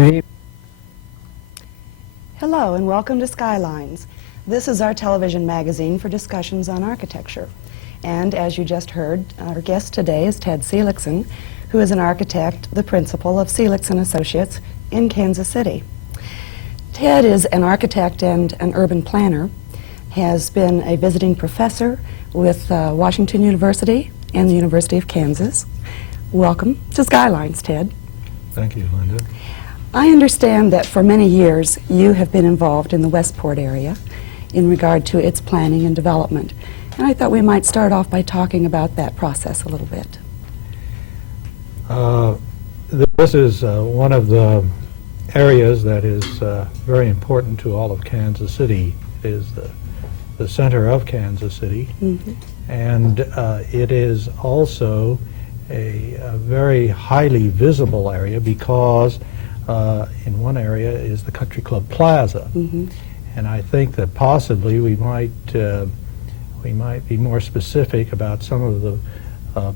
Good evening. Hello and welcome to Skylines. This is our television magazine for discussions on architecture. And as you just heard, our guest today is Ted Seligson, who is an architect, the principal of Seligson Associates in Kansas City. Ted is an architect and an urban planner, has been a visiting professor with Washington University and the University of Kansas. Welcome to Skylines, Ted. Thank you, Linda. I understand that for many years you have been involved in the Westport area in regard to its planning and development. And I thought we might start off by talking about that process a little bit. This is one of the areas that is very important to all of Kansas City. It is the center of Kansas City. Mm-hmm. And it is also a very highly visible area because in one area is the Country Club Plaza. Mm-hmm. And I think that possibly we might be more specific about some of the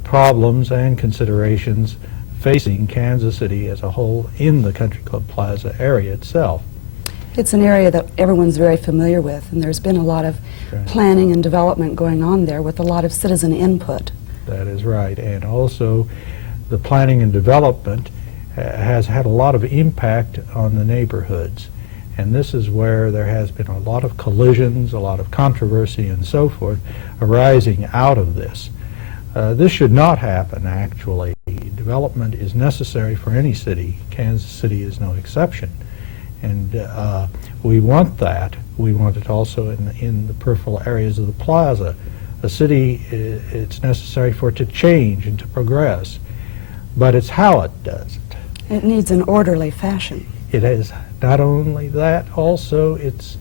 problems and considerations facing Kansas City as a whole in the Country Club Plaza area itself. It's an area that everyone's very familiar with, and there's been a lot of planning and development going on there with a lot of citizen input. That is right, and also the planning and development has had a lot of impact on the neighborhoods, and this is where there has been a lot of collisions, a lot of controversy and so forth arising out of this. This should not happen, actually. Development is necessary for any city. Kansas City is no exception, and we want that. We want it also in the peripheral areas of the plaza. A city, it's necessary for it to change and to progress, but it's how it does it. It needs an orderly fashion. It is not only that, also it's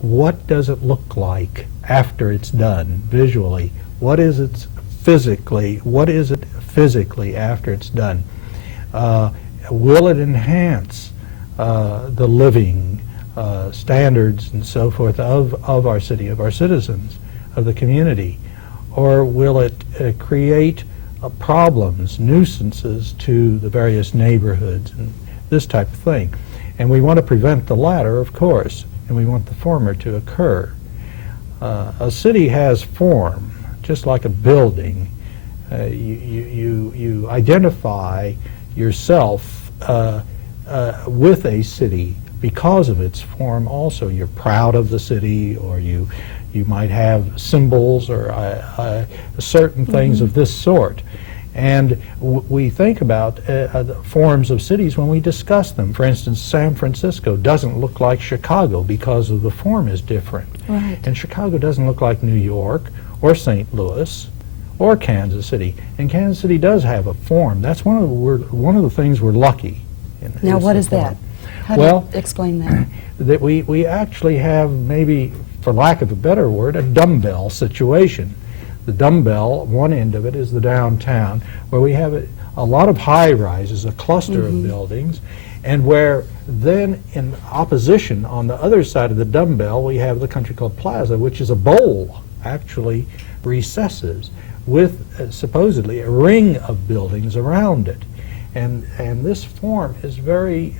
what does it look like after it's done visually? What is it physically? What is it physically after it's done? Will it enhance the living standards and so forth of our city, of our citizens, of the community, or will it create problems, nuisances to the various neighborhoods and this type of thing? And we want to prevent the latter, of course, and we want the former to occur. A city has form, just like a building. You identify yourself with a city because of its form also. You're proud of the city, or you might have symbols or certain things of this sort. And we think about the forms of cities when we discuss them. For instance, San Francisco doesn't look like Chicago because of the form is different. Right. And Chicago doesn't look like New York or St. Louis or Kansas City. And Kansas City does have a form. That's one of the things we're lucky in. Now, what is that? How do you explain that? That we actually have, maybe for lack of a better word, a dumbbell situation. The dumbbell, one end of it is the downtown, where we have a lot of high-rises, a cluster of buildings, and where then in opposition on the other side of the dumbbell we have the Country Club Plaza, which is a bowl, actually recesses, with supposedly a ring of buildings around it. And this form is very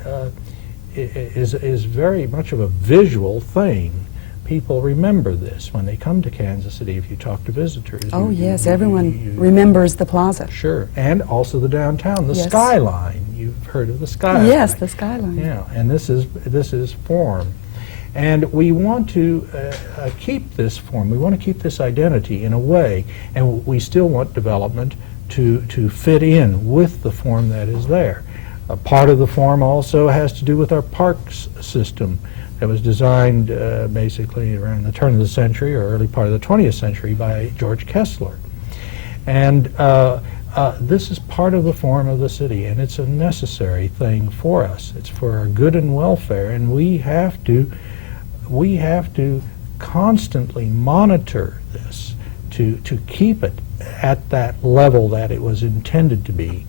very much of a visual thing. People remember this when they come to Kansas City. If you talk to visitors, oh yes, everyone remembers the plaza. Sure, and also the downtown, the skyline. You've heard of the skyline? Yes, the skyline. Yeah, and this is form, and we want to keep this form. We want to keep this identity in a way, and we still want development to fit in with the form that is there. A part of the form also has to do with our parks system that was designed basically around the turn of the century or early part of the 20th century by George Kessler. And this is part of the form of the city, and it's a necessary thing for us. It's for our good and welfare, and we have to constantly monitor this to keep it at that level that it was intended to be.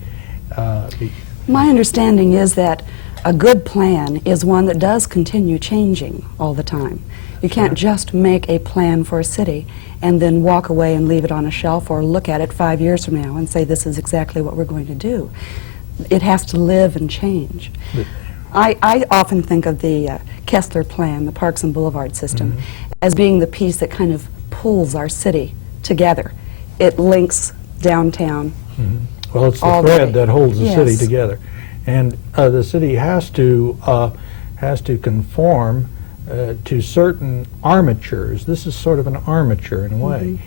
My understanding is that a good plan is one that does continue changing all the time. You can't just make a plan for a city and then walk away and leave it on a shelf or look at it 5 years from now and say this is exactly what we're going to do. It has to live and change. I often think of the Kessler Plan, the Parks and Boulevard system, as being the piece that kind of pulls our city together. It links downtown. Well, it's the all the thread way. that holds the city Yes. together. And the city has to conform to certain armatures. This is sort of an armature in a way,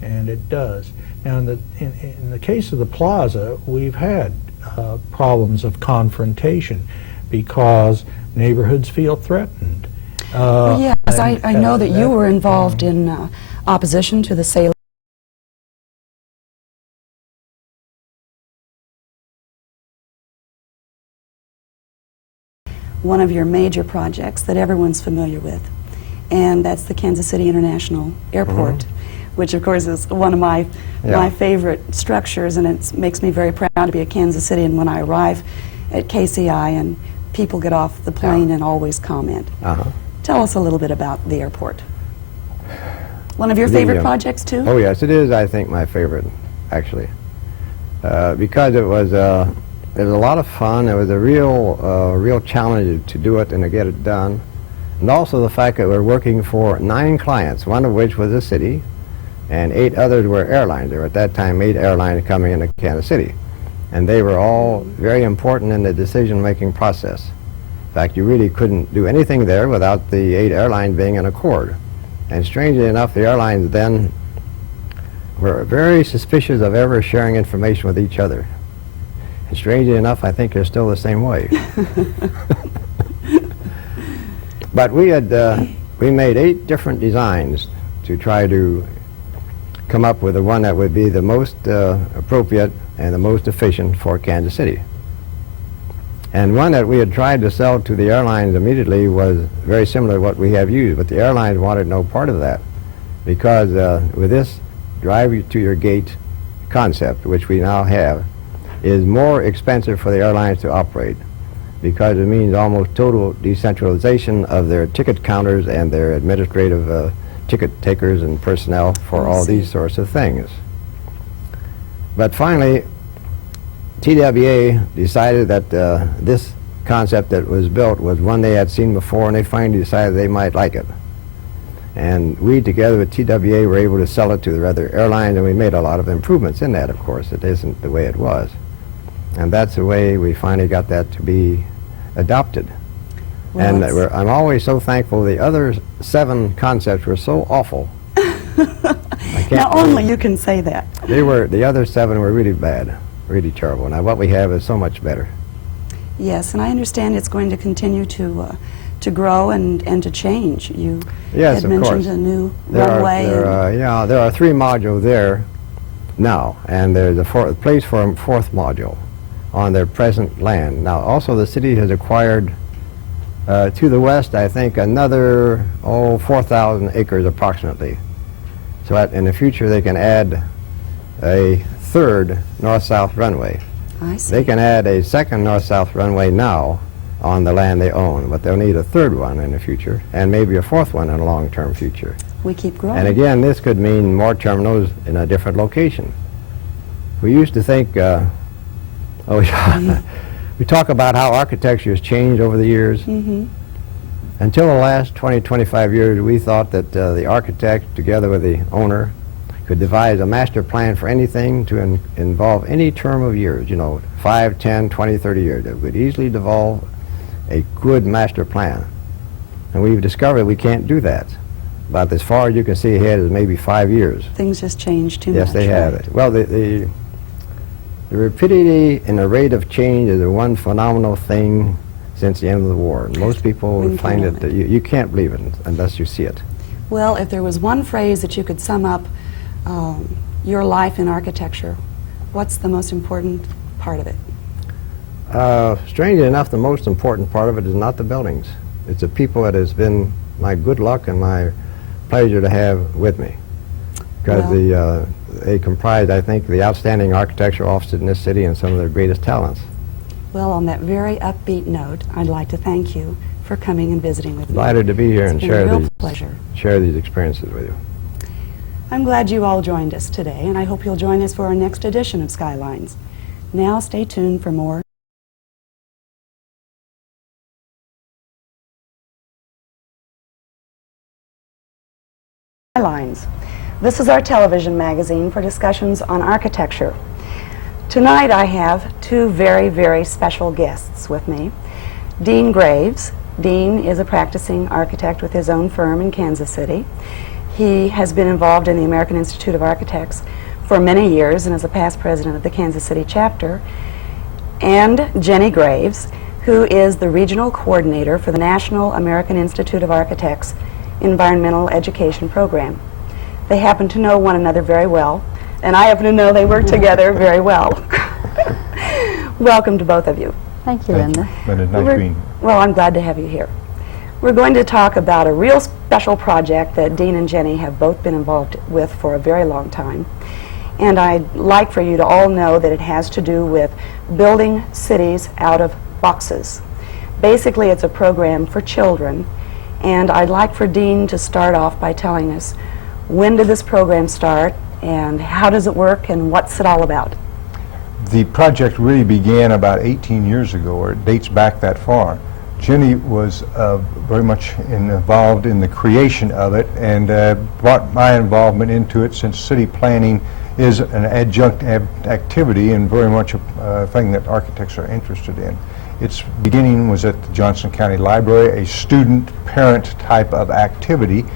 and it does. Now, in the case of the plaza, we've had problems of confrontation because neighborhoods feel threatened. Well, yes, I know that you were involved in opposition to the sale. One of your major projects that everyone's familiar with, and that's the Kansas City International Airport, which of course is one of my favorite structures, and it makes me very proud to be a Kansas City. And when I arrive at KCI and people get off the plane and always comment. Tell us a little bit about the airport. One of your favorite projects too? Oh yes, it is, I think, my favorite, actually. Because it was a lot of fun. It was a real challenge to do it and to get it done. And also the fact that we're working for 9 clients, one of which was the city, and 8 others were airlines. There were at that time 8 airlines coming into Kansas City. And they were all very important in the decision-making process. In fact, you really couldn't do anything there without the 8 airlines being in accord. And strangely enough, the airlines then were very suspicious of ever sharing information with each other. And strangely enough, I think they're still the same way. But we made 8 different designs to try to come up with the one that would be the most appropriate and the most efficient for Kansas City. And one that we had tried to sell to the airlines immediately was very similar to what we have used, but the airlines wanted no part of that, because with this drive you to your gate concept, which we now have, is more expensive for the airlines to operate, because it means almost total decentralization of their ticket counters and their administrative ticket takers and personnel for all these sorts of things. But finally, TWA decided that this concept that was built was one they had seen before, and they finally decided they might like it. And we, together with TWA, were able to sell it to the other airlines, and we made a lot of improvements in that, of course. It isn't the way it was. And that's the way we finally got that to be adopted. Well, and I'm always so thankful. The other 7 concepts were so awful. Now only you can say that. The other 7 were really bad, really terrible. Now what we have is so much better. Yes, and I understand it's going to continue to grow and to change. You Yes, had of mentioned course. a new There runway. there are 3 modules there now, and there's a place for a 4th module on their present land. Now also the city has acquired to the west, I think, another 4,000 acres approximately. So that in the future they can add a 3rd north-south runway. I see. They can add a 2nd north-south runway now on the land they own, but they'll need a 3rd one in the future, and maybe a 4th one in a long-term future. We keep growing. And again, this could mean more terminals in a different location. We used to think, we talk about how architecture has changed over the years. Until the last 20, 25 years, we thought that the architect, together with the owner, could devise a master plan for anything to involve any term of years, 5, 10, 20, 30 years. It would easily devolve a good master plan. And we've discovered we can't do that. About as far as you can see ahead is maybe 5 years. Things just changed too much. Yes, they have. right? Well, the rapidity and the rate of change is the one phenomenal thing since the end of the war. And most people We can find count it on that you can't believe it unless you see it. Well, if there was one phrase that you could sum up your life in architecture, what's the most important part of it? Strangely enough, the most important part of it is not the buildings. It's the people that has been my good luck and my pleasure to have with me. Because they comprise, I think, the outstanding architectural offices in this city and some of their greatest talents. Well, on that very upbeat note, I'd like to thank you for coming and visiting with me. Delighted to be here It's and been a real pleasure. share these experiences with you. I'm glad you all joined us today, and I hope you'll join us for our next edition of Skylines. Now stay tuned for more Skylines. This is our television magazine for discussions on architecture. Tonight I have two very, very special guests with me. Dean Graves. Dean is a practicing architect with his own firm in Kansas City. He has been involved in the American Institute of Architects for many years and is a past president of the Kansas City chapter. And Jenny Graves, who is the regional coordinator for the National American Institute of Architects Environmental Education Program. They happen to know one another very well, and I happen to know they work together very well. Welcome to both of you. Thank you, Linda. Linda, nice being here. Well, I'm glad to have you here. We're going to talk about a real special project that Dean and Jenny have both been involved with for a very long time. And I'd like for you to all know that it has to do with building cities out of boxes. Basically, it's a program for children, and I'd like for Dean to start off by telling us, when did this program start, and how does it work, and what's it all about? The project really began about 18 years ago, or it dates back that far. Jenny was very much involved in the creation of it and brought my involvement into it, since city planning is an adjunct activity and very much a thing that architects are interested in. Its beginning was at the Johnson County Library, a student-parent type of activity,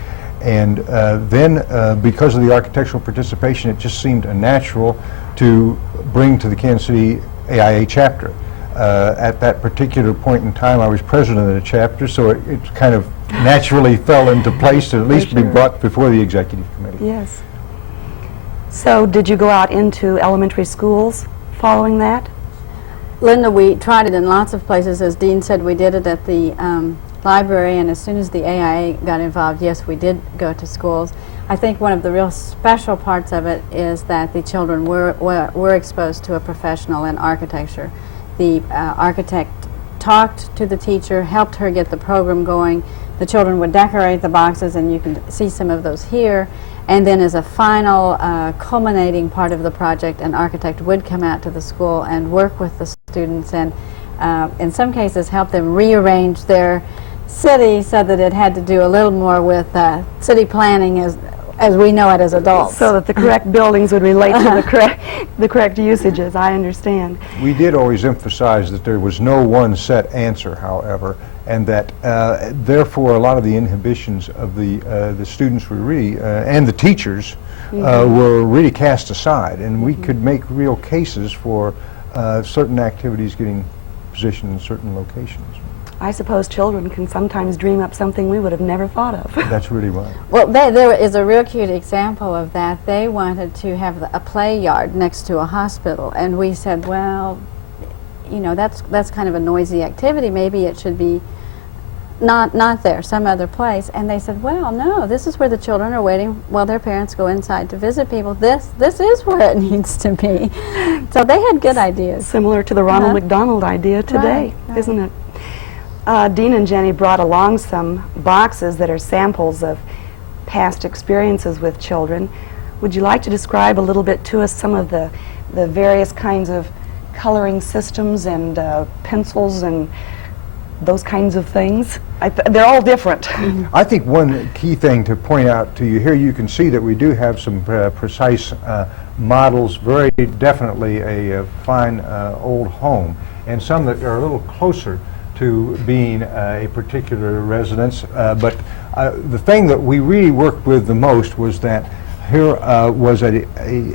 and then because of the architectural participation, it just seemed natural to bring to the Kansas City AIA chapter. At that particular point in time, I was president of the chapter, so it kind of naturally fell into place to at least be brought before the executive committee. Yes. So did you go out into elementary schools following that? Linda, we tried it in lots of places. As Dean said, we did it at the library, and as soon as the AIA got involved, yes, we did go to schools. I think one of the real special parts of it is that the children were exposed to a professional in architecture. The architect talked to the teacher, helped her get the program going. The children would decorate the boxes, and you can see some of those here. And then as a final culminating part of the project, an architect would come out to the school and work with the students, and in some cases help them rearrange their city so that it had to do a little more with city planning as we know it as adults. So that the correct buildings would relate to the correct usages, I understand. We did always emphasize that there was no one set answer, however, and that therefore a lot of the inhibitions of the students were really, and the teachers, were really cast aside, and we could make real cases for certain activities getting positioned in certain locations. I suppose children can sometimes dream up something we would have never thought of. That's really right. Well, there is a real cute example of that. They wanted to have a play yard next to a hospital, and we said, well, you know, that's kind of a noisy activity. Maybe it should be not there, some other place. And they said, well, no, this is where the children are waiting while their parents go inside to visit people. This is where it needs to be. So they had good ideas. Similar to the Ronald McDonald idea today, Right. isn't it? Dean and Jenny brought along some boxes that are samples of past experiences with children. Would you like to describe a little bit to us some of the various kinds of coloring systems and pencils and those kinds of things? They're all different. I think one key thing to point out to you here, you can see that we do have some precise models, very definitely a fine old home, and some that are a little closer to being a particular residence. But the thing that we really worked with the most was that here was a